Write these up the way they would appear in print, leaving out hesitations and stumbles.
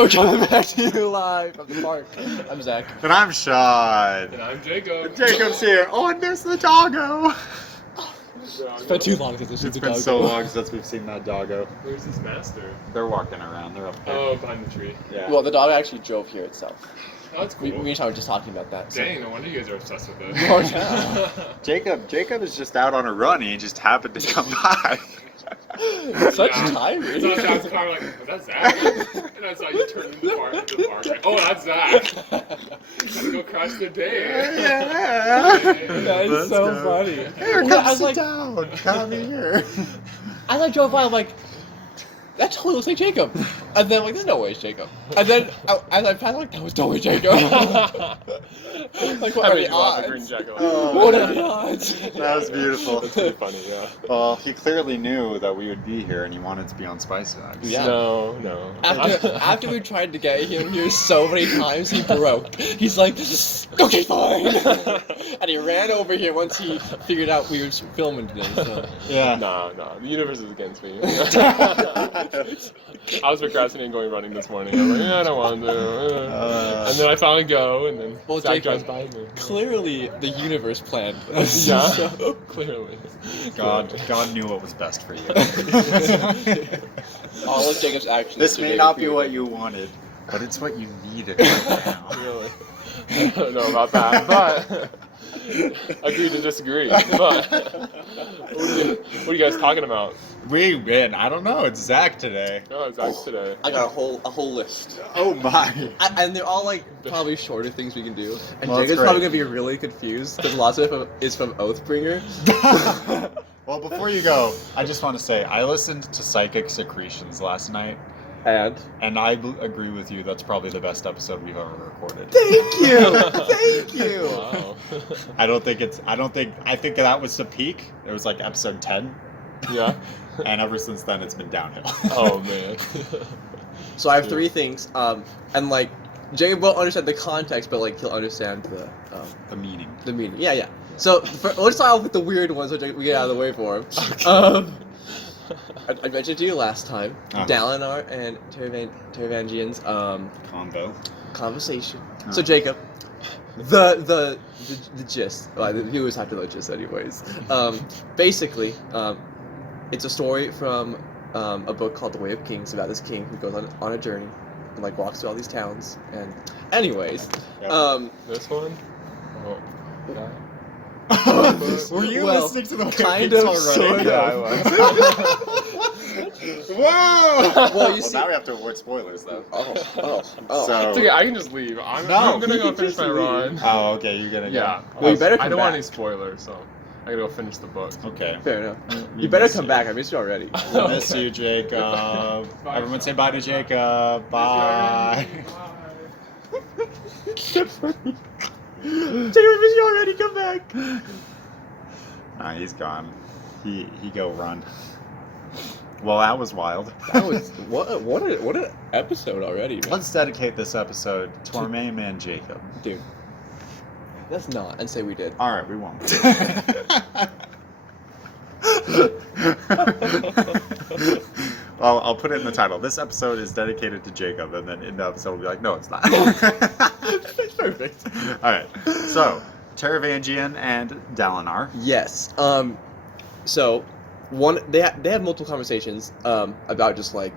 we're coming back to you live from the park. I'm Zach. And I'm Sean. And I'm Jacob. Jacob's here. Oh, and there's the doggo. It's been too long since It's been so long since we've seen that doggo. Where's his master? They're walking around. They're up there. Oh, behind the tree. Yeah. Well, the dog actually drove here itself. Oh, that's cool. Me and Sean were just talking about that. So. Dang, no wonder you guys are obsessed with it. Oh, yeah. Jacob is just out on a run. He just happened to come by. Such Yeah. timing. So I was Zach's car, like, was that Zach? And I saw you turn in the park. Like, oh, that's Zach. Gotta go crash the day. Yeah. That is Let's so go. funny. Here, Yeah, come I was sit like, down. Come here. I drove by. I'm like, that totally looks like Jacob. And then I'm like, there's no way it's Jacob. And then as I passed, I'm like, that was totally Jacob. Like, what I are made the you laugh, the green odds? jacket. What are the odds? That was beautiful. That's pretty funny, yeah. Well, he clearly knew that we would be here and he wanted to be on Spice Nuggs. Yeah. No. After we tried to get him here so many times, he broke. He's like, okay, fine. And he ran over here once he figured out we were filming today. So. Yeah. No, the universe is against me. I was procrastinating going running this morning. I was like, I don't want to. And then I finally go, and then Well, Zach Jacob, drives by me. Clearly, the universe planned this. Yeah, So- clearly. God knew what was best for you. All of Jacob's actions. This today may not were be what you wanted, but it's what you needed right now. Really. I don't know about that, but agree to disagree. But what are you guys talking about? We win. I don't know. It's Zach today. Oh, it's Zach today. I got a whole list. Oh my. And they're all like probably shorter things we can do. And Well, that's Jacob's probably great. gonna be really confused because lots of it is from Oathbringer. Well, before you go, I just want to say I listened to Psychic Secretions last night, and I agree with you. That's probably the best episode we've ever recorded. Thank you, thank you. Wow. I think that was the peak. It was like episode 10, Yeah. and ever since then it's been downhill. Oh man. So I have three things, and like Jacob won't understand the context, but like he'll understand The meaning. the meaning. Yeah. So let's start off with the weird ones, so we get out of the way for him. I mentioned to you last time, Uh-huh. Dalinar and Taravangian's Combo. conversation. Uh-huh. So Jacob, the gist. Well, the viewers have to know the gist anyways. Basically, it's a story from a book called The Way of Kings about this king who goes on a journey and like walks through all these towns. And anyways, Yep. This one? Oh. Yeah. Were you well, listening to the Way kind of of, Kings already? sort of. Yeah, I was. Whoa! Well, you see- now we have to avoid spoilers, though. oh. So- It's okay, I can just leave. I'm No, gonna you go can finish just my leave. run. Oh, okay, you're gonna go. Yeah. Well, you better I come don't want back. any spoilers, so I gotta go finish the book. Okay. Fair enough. We You better miss come you. back. I missed you already. We miss you, Jacob. Everyone say bye to Jacob. Bye. Jacob, I missed you already. Come back. Nah, he's gone. He go run. Well, that was wild. That was what an episode already, man. Let's dedicate this episode to our main man, Jacob. Dude. Let's not and say we did. All right, we won't. Well, I'll put it in the title. This episode is dedicated to Jacob, and then in the episode we'll be like, no, it's not. That's perfect. All right. So, Taravangian and Dalinar. Yes. So they have multiple conversations about just like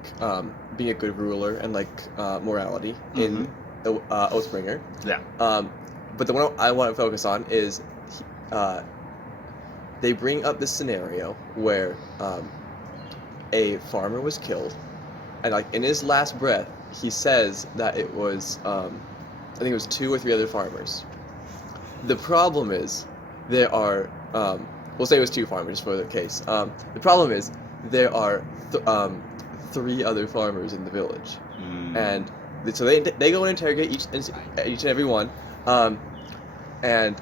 being a good ruler and like morality in Oathbringer. Yeah. But the one I want to focus on is they bring up this scenario where a farmer was killed, and like in his last breath, he says that it was I think it was 2 or 3 other farmers. The problem is there are we'll say it was 2 farmers for the case. The problem is there are 3 other farmers in the village, and so they go and interrogate each and every one, and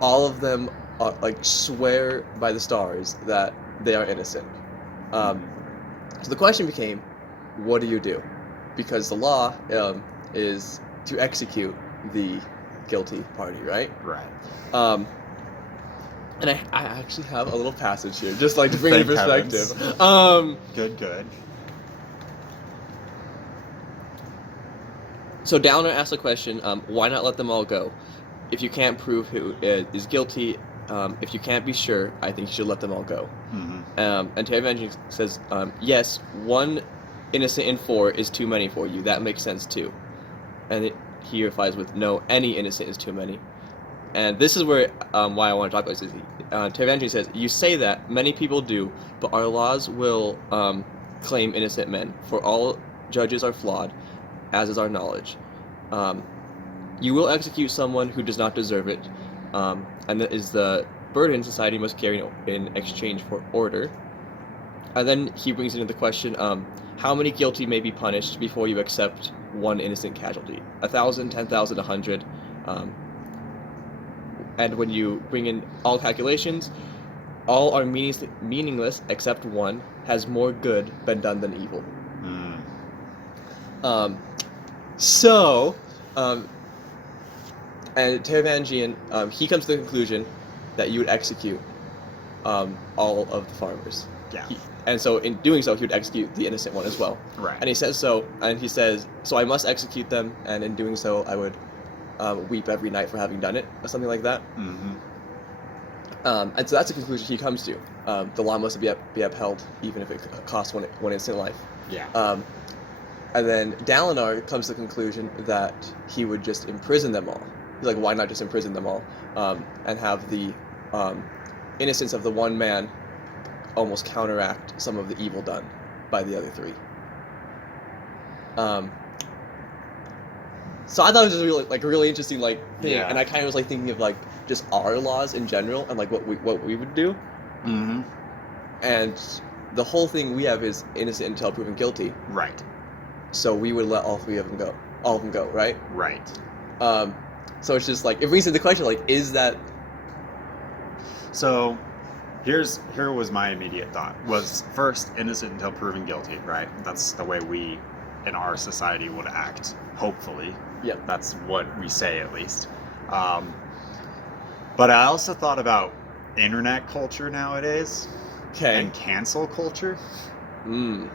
all of them are, like, swear by the stars that they are innocent. So the question became, what do you do? Because the law is to execute the guilty party, right? Right. And I actually have a little passage here, just like to bring it in Thank perspective. Good. So Downer asked the question, why not let them all go? If you can't prove who is guilty, if you can't be sure, I think you should let them all go. And Terry Van says, yes, 1 innocent in 4 is too many for you. That makes sense too. And he replies with, no, any innocent is too many. And this is where why I want to talk about this. Terry Van says, you say that, many people do, but our laws will claim innocent men, for all judges are flawed, as is our knowledge. You will execute someone who does not deserve it, and that is the burden society must carry in exchange for order. And then he brings into the question, how many guilty may be punished before you accept 1 innocent casualty? 1,000, 10,000, 100. And when you bring in all calculations, all are meaningless except 1 has more good been done than evil. And Taravangian, he comes to the conclusion that you would execute all of the farmers. Yeah. And so in doing so, he would execute the innocent one as well. Right. And he says so, and he says, so I must execute them, and in doing so, I would weep every night for having done it, or something like that. And so that's the conclusion he comes to. The law must be upheld, even if it costs one innocent life. Yeah. And then Dalinar comes to the conclusion that he would just imprison them all. He's like, why not just imprison them all, and have the innocence of the one man almost counteract some of the evil done by the other 3. So I thought it was just really interesting thing, and I kind of was thinking of just our laws in general and what we would do. And the whole thing we have is innocent until proven guilty. Right. So we would let all 3 of them go. All of them go, right? Right. So it's just it brings into the question, is that... So here was my immediate thought, was first, innocent until proven guilty, right? That's the way we in our society would act, hopefully. Yeah. That's what we say, at least. But I also thought about internet culture nowadays. Okay. And cancel culture.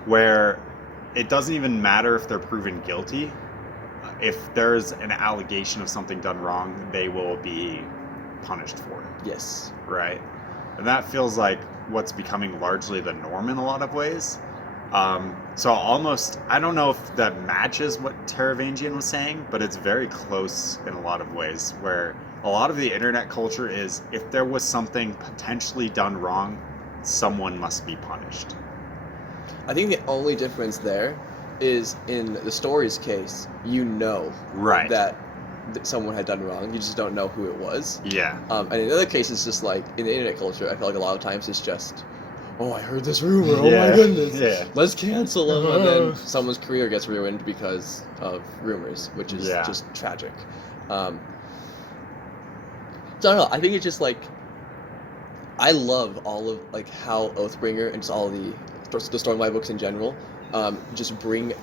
Where it doesn't even matter if they're proven guilty. If there's an allegation of something done wrong, they will be punished for it. Yes. Right? And that feels like what's becoming largely the norm in a lot of ways. So almost, I don't know if that matches what Taravangian was saying, but it's very close in a lot of ways, where a lot of the internet culture is, if there was something potentially done wrong, someone must be punished. I think the only difference there is in the story's case, right. that someone had done wrong. You just don't know who it was. Yeah. And in other cases, just in the internet culture, I feel like a lot of times it's just, oh, I heard this rumor. Oh my goodness. Yeah. Let's cancel them. And then someone's career gets ruined because of rumors, which is just tragic. So I don't know. I think it's just I love all of how Oathbringer and just all the Stormlight books in general just bring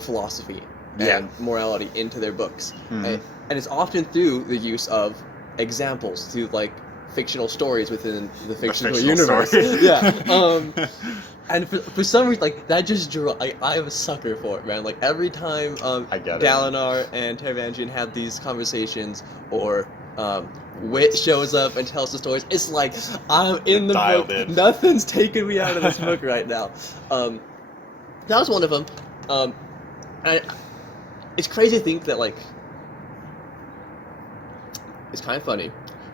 philosophy and morality into their books. And it's often through the use of examples, through fictional stories within the fictional universe. And for some reason, that just I'm a sucker for it, man. Every time Dalinar and Taravangian have these conversations, or Wit shows up and tells the stories, it's I'm in the book. Nothing's taking me out of this book right now. That was one of them. And it's crazy to think that it's kind of funny,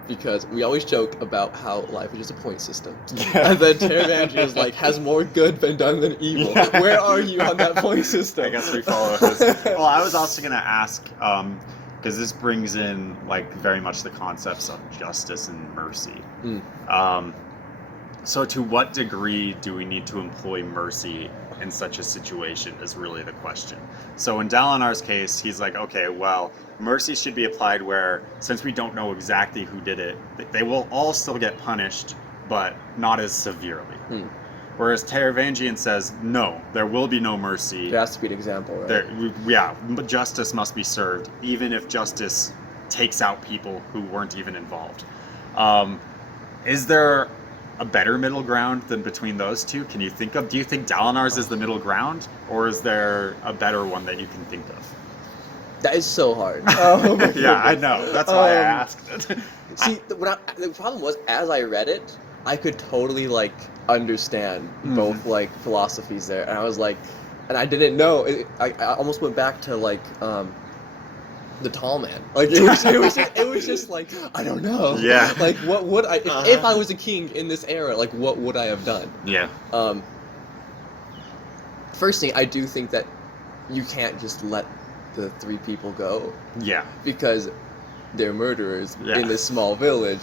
because we always joke about how life is just a point system. And then Taravangian is has more good been done than evil. Yeah. Where are you on that point system? I guess we follow this. Well, I was also going to ask, because this brings in very much the concepts of justice and mercy. So to what degree do we need to employ mercy in such a situation is really the question. So in Dalinar's case, he's okay, well, mercy should be applied where, since we don't know exactly who did it, they will all still get punished, but not as severely. Whereas Taravangian says, no, there will be no mercy. There has to be an example, right? But justice must be served, even if justice takes out people who weren't even involved. Is there a better middle ground than between those two? Do you think Dalinar's is the middle ground, or is there a better one that you can think of? That is so hard. Yeah, I know. That's why I asked it. See, the problem was, as I read it, I could totally like understand both like philosophies there, and I was like, and I didn't know. I almost went back to like the tall man. Like it was just like, I don't know. Yeah. Like what would I if I was a king in this era? Like what would I have done? Yeah. First thing, I do think that you can't just let the 3 people go. Yeah. Because they're murderers in this small village.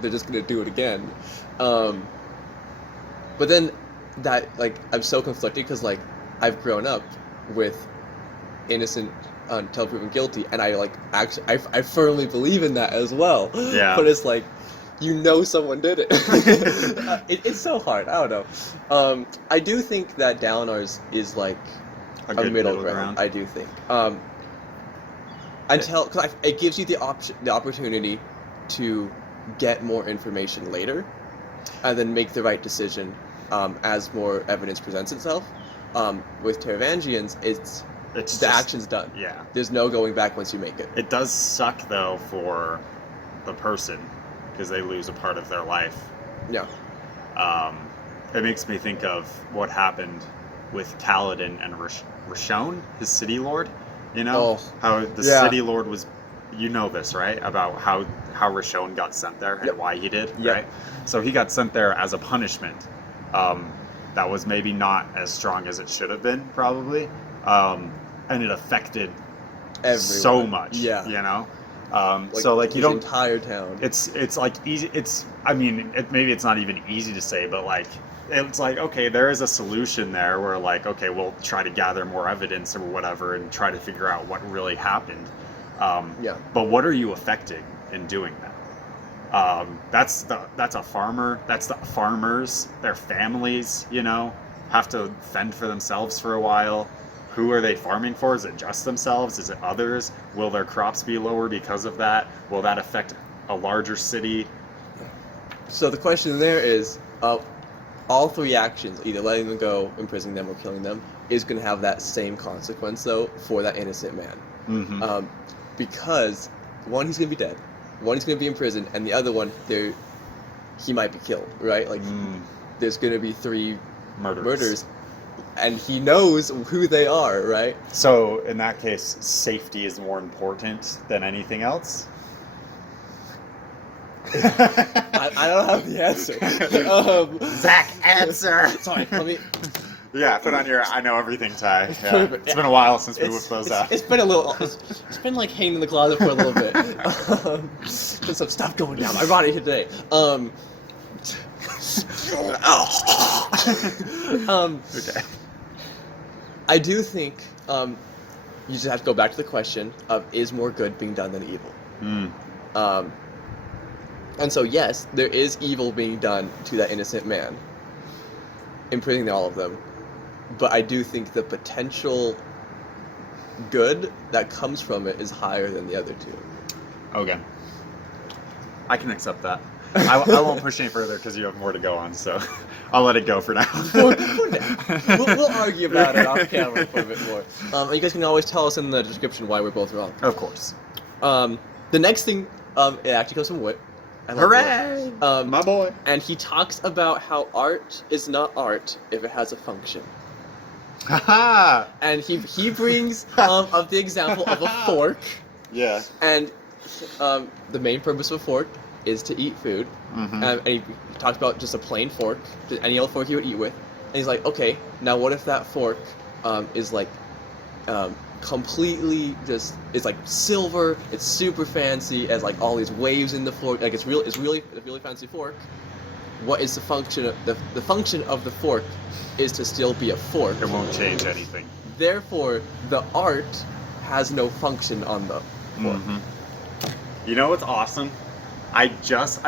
They're just gonna do it again. But then that like I'm so conflicted because like I've grown up with innocent until proven guilty, and I like actually I firmly believe in that as well. Yeah. But it's like, you know, someone did it. It's so hard. I don't know. I do think that Dalinar's is like a good middle ground. I do think. Because it gives you the opportunity to get more information later, and then make the right decision as more evidence presents itself. With Taravangians, it's the action's done. Yeah. There's no going back once you make it. It does suck though for the person, because they lose a part of their life. Yeah. It makes me think of what happened with Kaladin and Rashon, his city lord. You know, how the city lord was, you know this, right? About how Rashon got sent there and why he did, right? So he got sent there as a punishment. That was maybe not as strong as it should have been, probably. And it affected everyone so much, you know? So like you don't, entire town. It's like easy. Maybe it's not even easy to say, but like, it's like, okay, there is a solution there where like, okay, we'll try to gather more evidence or whatever and try to figure out what really happened. But what are you affecting in doing that? That's a farmer. That's the farmers, their families, you know, have to fend for themselves for a while. Who are they farming for? Is it just themselves? Is it others? Will their crops be lower because of that? Will that affect a larger city? So the question there is, all 3 actions, either letting them go, imprisoning them, or killing them, is going to have that same consequence, though, for that innocent man. Mm-hmm. Because, one, he's going to be dead. One, he's going to be in prison, and the other one, he might be killed, right? Like, there's going to be 3 murders. And he knows who they are, right? So, in that case, safety is more important than anything else? I don't have the answer. Zach, answer! Sorry, let me... Yeah, put on your I know everything tie. Yeah. Perfect. It's been a while since we whipped those out. It's been a little... It's been like hanging in the closet for a little bit. There's some stuff going down my body today. Okay. I do think you just have to go back to the question of, is more good being done than evil? And so yes, there is evil being done to that innocent man, imprisoning all of them, but I do think the potential good that comes from it is higher than the other 2. Okay. I can accept that. I won't push any further because you have more to go on, so I'll let it go for now. We'll argue about it off camera for a bit more. You guys can always tell us in the description why we're both wrong. Of course. The next thing, it actually comes from Whit. Hooray! My boy. And he talks about how art is not art if it has a function. Haha! And he brings up the example of a fork. Yeah. And the main purpose of a fork is to eat food. Mm-hmm. And he talks about just a plain fork, just any old fork you would eat with. And he's like, okay, now what if that fork is like completely just, it's like silver, it's super fancy, it has like all these waves in the fork, like it's really a really fancy fork. What is the function of the function of the fork is to still be a fork. It won't change anything. Therefore, the art has no function on the fork. Mm-hmm. You know what's awesome? I've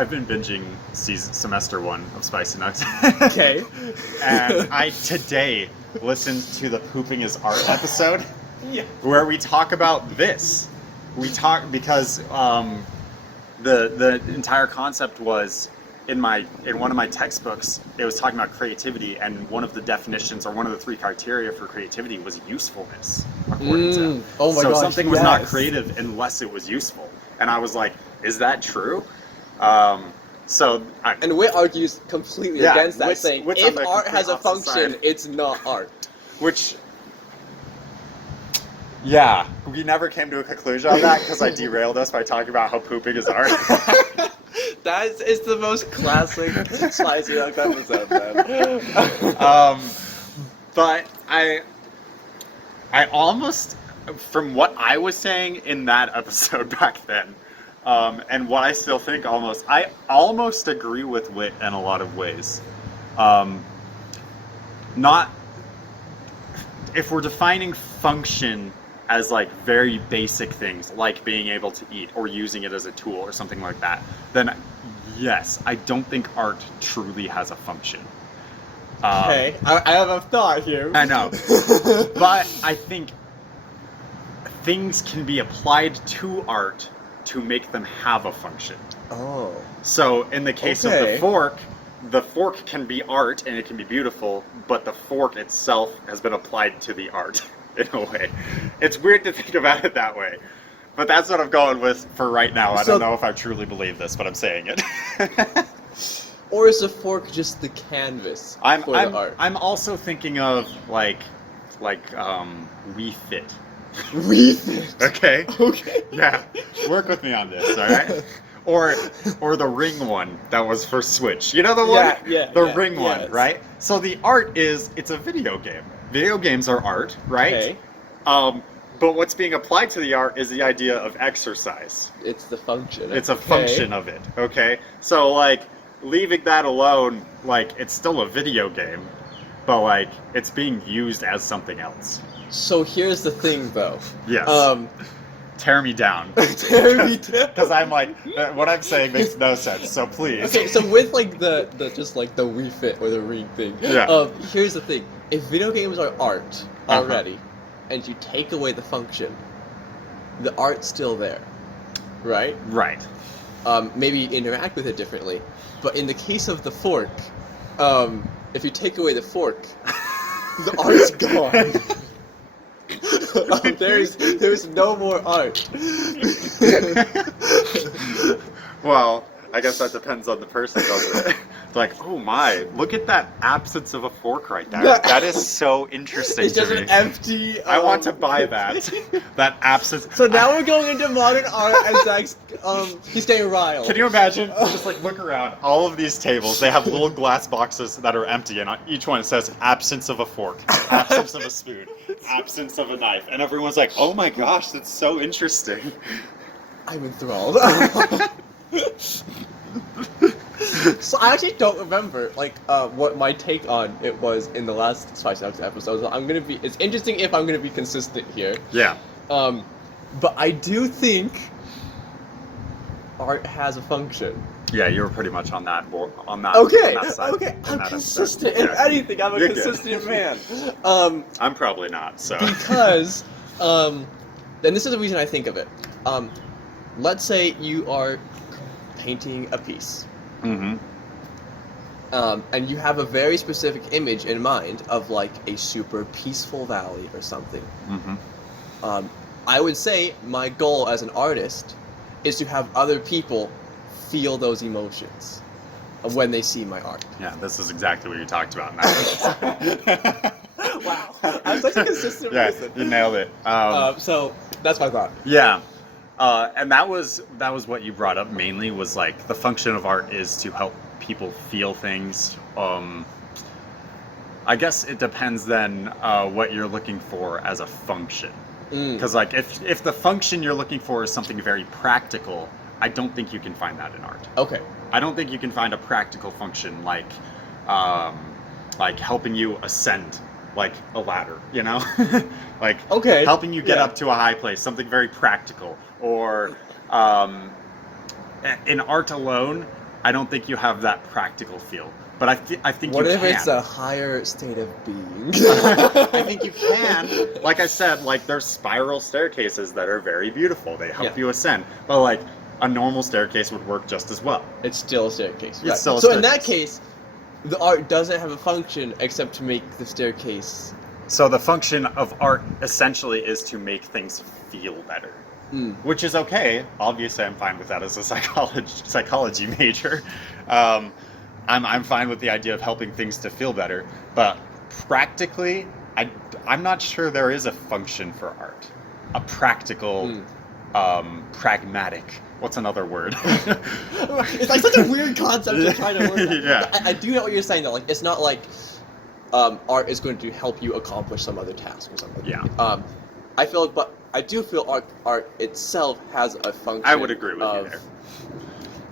been binging semester 1 of Spicy Nuggs. Okay. And I today listened to the Pooping is Art episode. Yeah. Where we talk about this. We talk because the entire concept was in one of my textbooks, it was talking about creativity, and one of the definitions, or one of the 3 criteria for creativity, was usefulness, according to them. Oh my so gosh, something was not yes. creative unless it was useful, and I was like, is that true? And Wit argues completely Yeah, against that, Wit's- saying Wit's on if the art has a complete opposite function, side. it's not art. Which, yeah, we never came to a conclusion on that because I derailed us by talking about how pooping is art. That is the most classic Slice Duck episode, man. But I almost, from what I was saying in that episode back then, and what I still think I almost agree with Wit in a lot of ways. Not, if we're defining function as like very basic things, like being able to eat or using it as a tool or something like that, then yes, I don't think art truly has a function. Okay, I have a thought here. I know. But I think things can be applied to art to make them have a function. Oh. So in the case of Okay. the fork can be art and it can be beautiful, but the fork itself has been applied to the art in a way. It's weird to think about it that way. But that's what I'm going with for right now. I don't know if I truly believe this, but I'm saying it. Or is the fork just the canvas for the art? I'm also thinking of like Wii Fit. Wii Fit. Okay. Okay. Yeah. Work with me on this, all right? Or the ring one that was for Switch. You know the one? The ring one, yes. right? So the art it's a video game. Video games are art, right? Okay. But what's being applied to the art is the idea of exercise. It's the function. It's a Okay. function of it, okay? So like leaving that alone, like it's still a video game, but like it's being used as something else. So here's the thing, though. Yes. Tear me down. Tear me down. Because I'm like, what I'm saying makes no sense. So please. Okay, so with like the just like the Wii Fit or the ring thing. Yeah. Here's the thing: if video games are art already, and you take away the function, the art's still there, right? Right. Maybe interact with it differently, but in the case of the fork, if you take away the fork, the art's gone. There's no more art. Well, I guess that depends on the person, doesn't it? It's like, oh my, look at that absence of a fork right there. That is so interesting It's just to me. an empty. I want to buy that. That absence. So now we're going into modern art, and Zach's he's staying riled. Can you imagine? Just like look around. All of these tables, they have little glass boxes that are empty, and on each one it says absence of a fork, absence of a spoon, absence of a knife, and everyone's like, "Oh my gosh, that's so interesting." I'm enthralled. So I actually don't remember what my take on it was in the last Spice Nuggets episode. So it's interesting if I'm gonna be consistent here. Yeah. But I do think art has a function. Yeah, you were pretty much on that board, Okay, on that side, okay, in I'm that consistent. episode. If Yeah. anything, I'm a You're good. consistent man. I'm probably not. So. Because, and this is the reason I think of it. Let's say you are painting a piece. Mm-hmm. And you have a very specific image in mind of like a super peaceful valley or something. Mm-hmm. I would say my goal as an artist is to have other people feel those emotions when they see my art. Yeah, this is exactly what you talked about in that. Wow, I'm such a consistent person. You nailed it. So that's my thought. Yeah. And that was what you brought up mainly, was like the function of art is to help people feel things. I guess it depends then what you're looking for as a function. Because like if the function you're looking for is something very practical, I don't think you can find that in art. Okay. I don't think you can find a practical function like helping you ascend like a ladder, you know? Like helping you get up to a high place, something very practical. Or in art alone, I don't think you have that practical feel. But I think what you if can. it's a higher state of being? I think you can. Like I said, like there's spiral staircases that are very beautiful. They help you ascend. But like a normal staircase would work just as well. It's still a staircase. It's still a so in that staircase. case, the art doesn't have a function except to make the staircase. So the function of art essentially is to make things feel better, which is okay. Obviously, I'm fine with that as a psychology major. I'm fine with the idea of helping things to feel better, but practically, I'm not sure there is a function for art. A practical, pragmatic. What's another word? It's like such a weird concept to try to work out. Yeah. I do know what you're saying though. Like it's not like art is going to help you accomplish some other task or something. Yeah. I feel, but I do feel art itself has a function. I would agree with you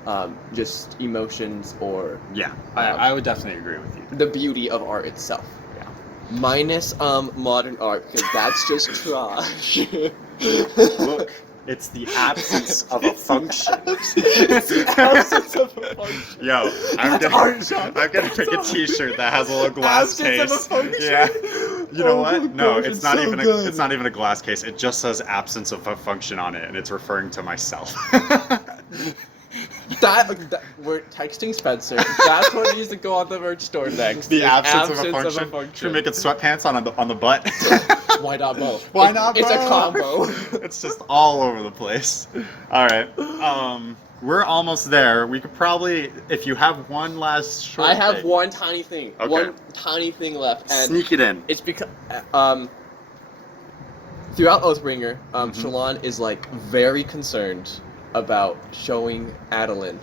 there. Just emotions or Yeah, I would definitely agree with you. the beauty of art itself. Yeah. Minus modern art because that's just trash. Look, it's the absence of a function. It's the absence of a function. Yo, I'm gonna make a T-shirt that has a little glass Absence case. of a function? Yeah. You know Oh what? my No, gosh, it's it's not so even good. it's not even a glass case. It just says absence of a function on it, and it's referring to myself. That we're texting Spencer. That's what needs to go on the merch store next. The The absence of a function. Should we make it sweatpants on the butt? Why not both? Why not It's a both? combo. It's just all over the place. All right. We're almost there. We could probably, if you have one last short I have thing. one tiny thing. Okay. One tiny thing left, and Sneak it in. it's because throughout Oathbringer, Mm-hmm. Shallan is like very concerned about showing Adeline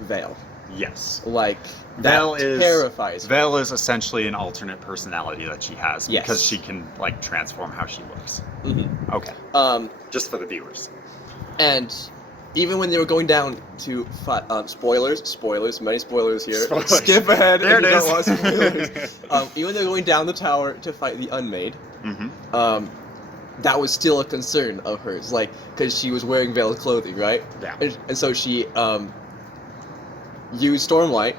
Vale. Yes. Like Vale that is terrifies me. Vale is essentially an alternate personality that she has Yes. because she can like transform how she looks. Mhm. Okay. Um, Just for the viewers. and even when they were going down to fight, spoilers, many spoilers here. Spoilers. Skip ahead. There if it you is. don't want spoilers. Even when they're going down the tower to fight the Unmade, Mm-hmm. that was still a concern of hers, like because she was wearing Vale's clothing, right? Yeah. And so she used Stormlight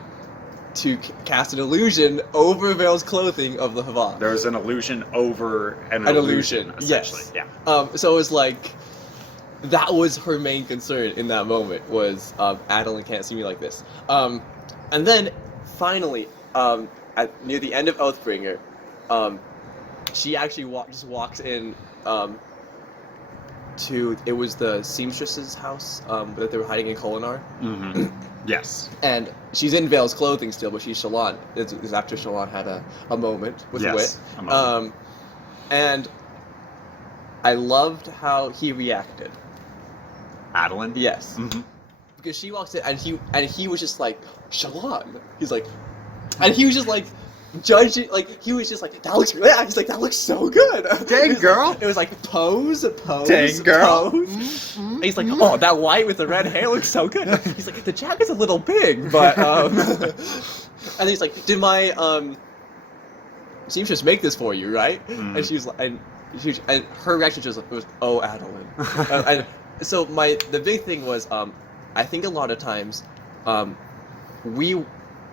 to cast an illusion over Vale's clothing of the Havan. There's an illusion over an illusion, essentially. yes. Yeah. So it was like that was her main concern in that moment was Adeline can't see me like this. And then finally, near the end of Oathbringer, she actually just walks in to it was the seamstress's house that they were hiding in Kolinar, Mm-hmm. Yes. and she's in Vale's clothing still, but she's Shallan. It's after Shallan had a moment with Yes, Wit. a moment. And I loved how he reacted. Adeline? Yes. Mm-hmm. Because she walks in and he was just like, Shallan. He's like, and he was just like judging, like he was just like, that looks really. He's like, that looks so good. Dang, He's girl. Like, it was like pose. Dang, girl. Pose. And he's like, oh, that white with the red hair looks so good. He's like, the jacket's a little big, but and he's like, did my seamstress make this for you, right? Mm. And she's like, and her reaction just was, oh, Adeline. And so the big thing was, I think a lot of times, we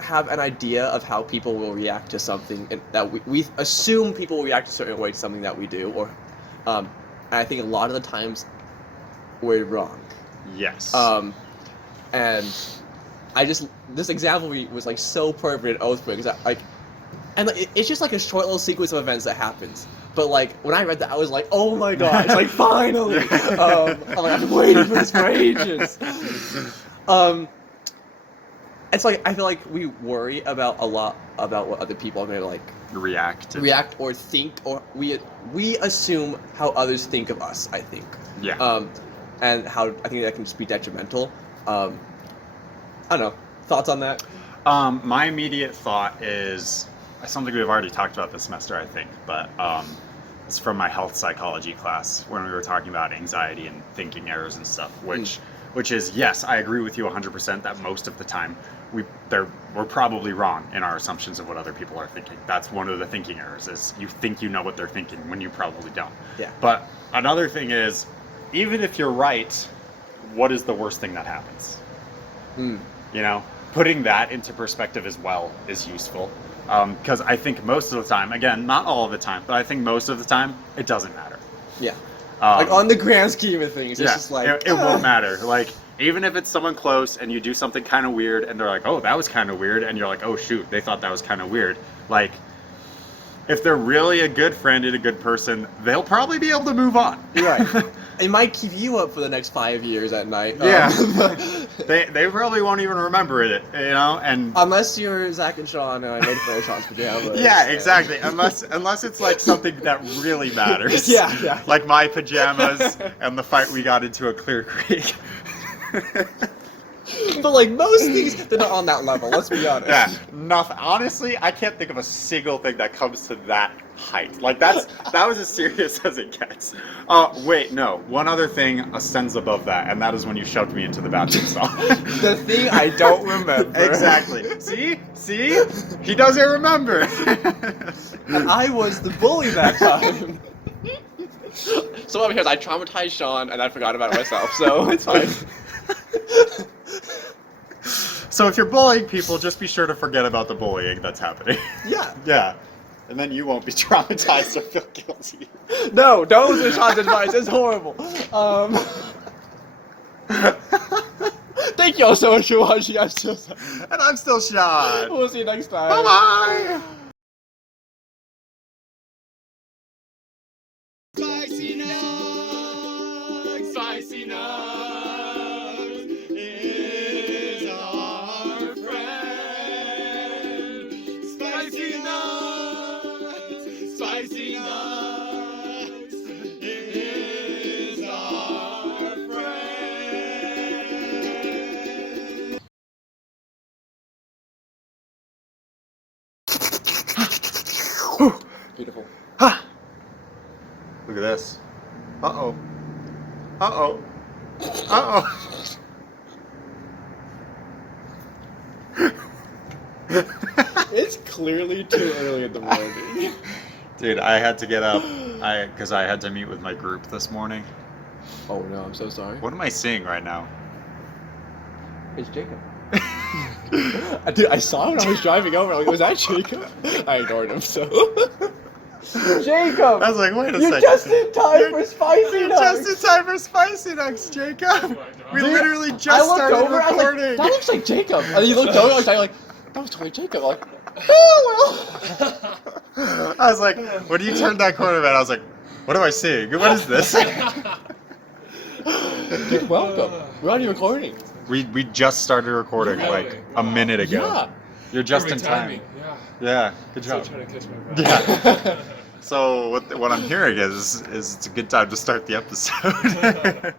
have an idea of how people will react to something, and that we assume people will react a certain way to something that we do, or, and I think a lot of the times we're wrong. Yes. And this example was like so perfect in Oathbringer, because it's just like a short little sequence of events that happens. But like when I read that, I was like, "Oh my gosh!" Like finally, I'm like, I've been waiting for this for ages. It's like I feel like we worry about a lot about what other people are going to like react or think, or we assume how others think of us. I think. Yeah. And how I think that can just be detrimental. I don't know. Thoughts on that? My immediate thought is something we've already talked about this semester, I think, but it's from my health psychology class when we were talking about anxiety and thinking errors and stuff, which is, yes, I agree with you 100% that most of the time we're probably wrong in our assumptions of what other people are thinking. That's one of the thinking errors, is you think you know what they're thinking when you probably don't. Yeah. But another thing is, even if you're right, what is the worst thing that happens? You know, putting that into perspective as well is useful. Because I think most of the time, again, not all of the time, but I think most of the time, it doesn't matter. Yeah. Like on the grand scheme of things, it's just like it won't matter. Like even if it's someone close and you do something kind of weird and they're like, oh, that was kind of weird, and you're like, oh shoot, they thought that was kind of weird. Like if they're really a good friend and a good person, they'll probably be able to move on. Right. It might keep you up for the next 5 years at night. Yeah. They probably won't even remember it, you know, and unless you're Zach and Sean and I made fun of Sean's pajamas. yeah, exactly. Unless it's like something that really matters. Yeah. Like my pajamas and the fight we got into at Clear Creek. But like most things, they're not on that level. Let's be honest. Yeah, nothing. Honestly, I can't think of a single thing that comes to that height. Like that was as serious as it gets. Wait, no. One other thing ascends above that, and that is when you shoved me into the bathroom stall. The thing I don't remember. Exactly. See, he doesn't remember. And I was the bully that time. So what because I traumatized Sean and I forgot about it myself, so it's fine. So if you're bullying people, just be sure to forget about the bullying that's happening. Yeah. Yeah. And then you won't be traumatized or feel guilty. No, don't listen to Sean's advice. It's horrible. Thank you all so much for watching. I'm still Sean. And I'm still Sean. We'll see you next time. Bye-bye. Spicy Nuggs, Spicy Nuggs is our friend. Spicy Nuggs, Spicy Nuggs is our friend. Beautiful. Ha! Look at this. Uh-oh. Uh-oh. Uh-oh. It's clearly too early in the morning. Dude, I had to get up because I had to meet with my group this morning. Oh no, I'm so sorry. What am I seeing right now? It's Jacob. Dude, I saw him when I was driving over. Like, was that Jacob? I ignored him, so. Jacob! I was like, wait a You're second. just in time for spicy You're nugs! just in time for spicy nugs, Jacob! We Dude, literally I just looked started over, I was recording! like, that looks like Jacob. And then you looked over, I was like, that was totally Jacob. I'm like, oh well. I was like, when you turned that corner, man, I was like, what am I seeing? What is this? Dude, welcome. We're already recording. We just started recording like a minute ago. Yeah. You're just in Perfect time. timing, yeah. Yeah, good Still job. trying to catch my breath. Yeah. So what I'm hearing is it's a good time to start the episode.